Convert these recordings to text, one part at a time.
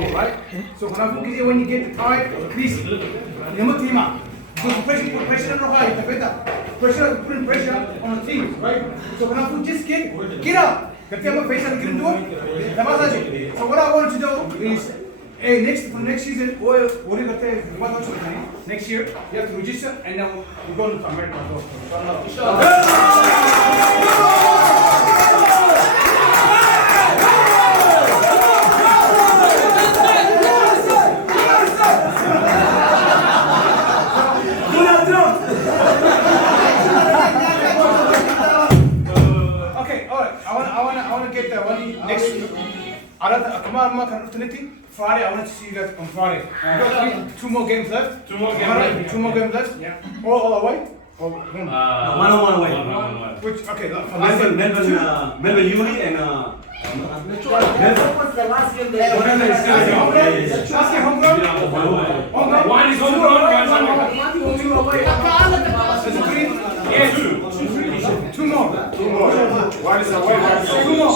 control, right? So when you get the time, please, put pressure on the high, putting pressure on the team, right? So when I put just get up. So what I want to do is, next season, next year, you have to register and then we're going to America. Next Friday, I want to see you guys on Friday. Two more games left. Two more games left. Yeah. All away. Or one? One away. Which Melbourne Uni and What's the last game they last game home ground? One is home ground, two away. Yeah, two more. One is away, one is two more.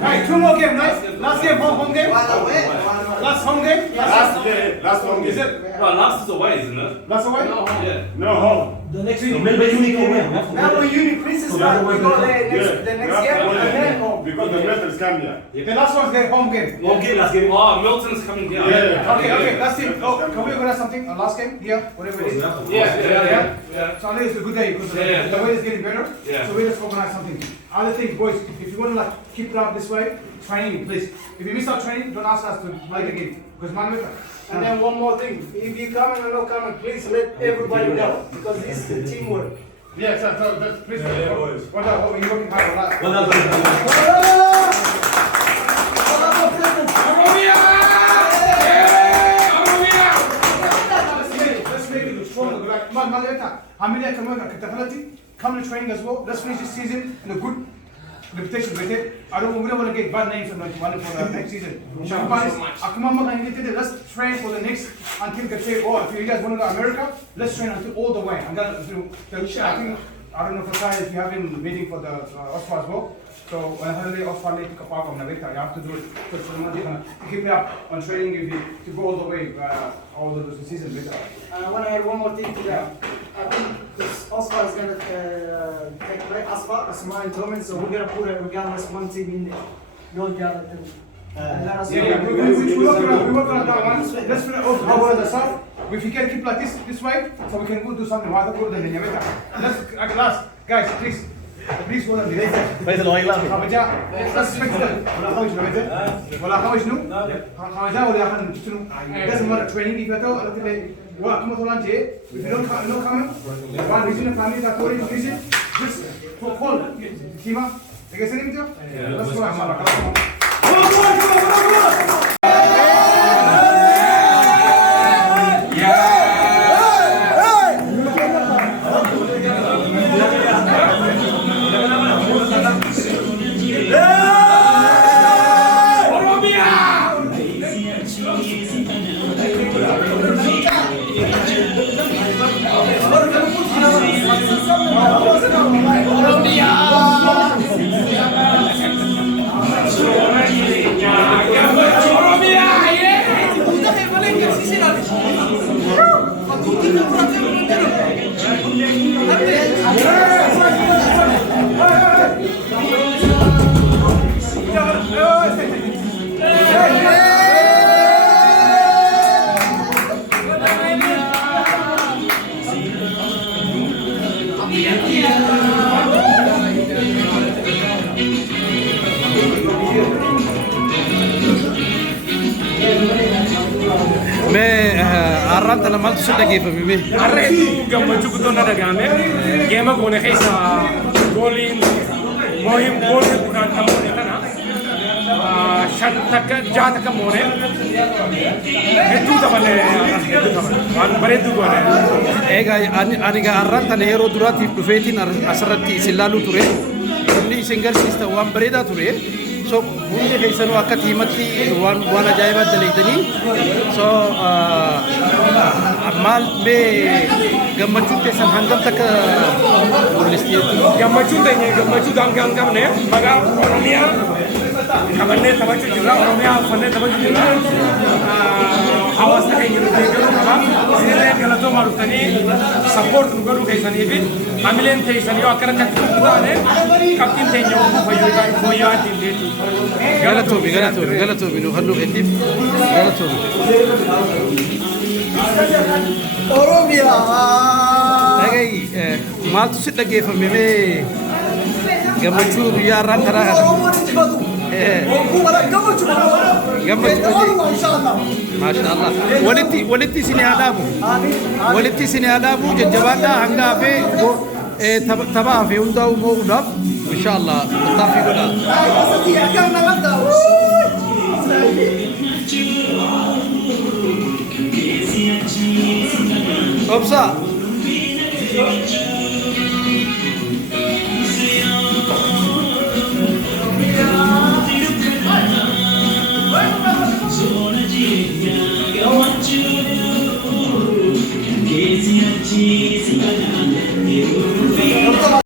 Right, two more games, nice. Last game, home game. Last home game. Last home game. Is it? Well, last is away, isn't it? Last away? Yeah. No, home. The next Melbourne Uni go where? Melbourne Uni, Princess Park, we go there the next game and then home. Because the Milton's come here. The last one's their home game. Home game, last game. Oh, Milton's coming here. Okay, that's it. Oh, can we organize something? Last game here, whatever it is. Yeah. So I think it's a good day because the weather is getting better. Yeah. So we just organize something. Other things, boys, if you want to keep it up this way, training, please. If you miss out training, don't ask us to play the game because man, And then one more thing, if you coming or not coming, please let everybody know because this is the teamwork. Yeah, so that's please. Boys. What are you working hard on that? Let's make it stronger. Come to training as well. Let's finish this season in a good reputation with it. We don't want to get bad names from for the next season. Let's train for the next until they say, oh, if you guys want to go to America, let's train until all the way. I don't know for if you have a meeting for the Oscar as well. So when I have Oscar late to Kapag on Navita, you have to do it to keep it up on training if you to go all the way all the season later. I want to add one more thing to that. I think this Oscar is going to take away Aspa, Asma and Tomin, so we're going to put regardless one team in there. You'll gather too. We work on that one. Let's figure out how well the south. If you can keep like this way, so we can go do something rather good than in Yameta. Last, guys, please go and be there. Let's fix it. Doesn't matter training if you don't if you don't come, one reason the family is according to reason, just call Tima. Let's go. Arranta la malta sudah gitu, Mimi. Arretu gammachuu guddoo na dhagahame geema goone keessa gooliin moohim goolii kudhaan kan moone kana shan takka jaha takka moone hedduu taphanne waan bareedduu goone. Ani ga arranta ne yeroo duraatiif dhufeetiin asirratti isin laaluu ture. Inni isin garsiista waan bareedaa ture. So hundi keessanuu akka tiimatti waan ajaa'ibaa daleedanii so maal mee gammachuun keessan hangam takka mul'isteetti? Gammachuun teenya gammachuu daangaa hin qabne maqaa Oromiyaa qabannee taphachuu jirra Oromiyaa uffannee taphachuu jirra hawaasni keenya nu deeggaruu qaba isinillee galatoomaa dhuftanii sappoort nu godhuu keessanii fi hamileen teessanii yoo akkana akkatti nu taane qabxiin teenya ofuu fooyya'aa ittiin deetu. Galatoomi nu halluu heddiif galatoomi. Oromiyaa. Dhagayi maaltu si dhaggeeffame mee gammachuu guyyaa irraan karaa kana. Maashaallah. Walitti isin yaadaamu. Walitti isin yaadaamu jajjabaadhaa hanga hafee tapha hafee hundaa'u moo'uudhaaf inshaallah tattaaffii godhaa. Obsa. Che si accisi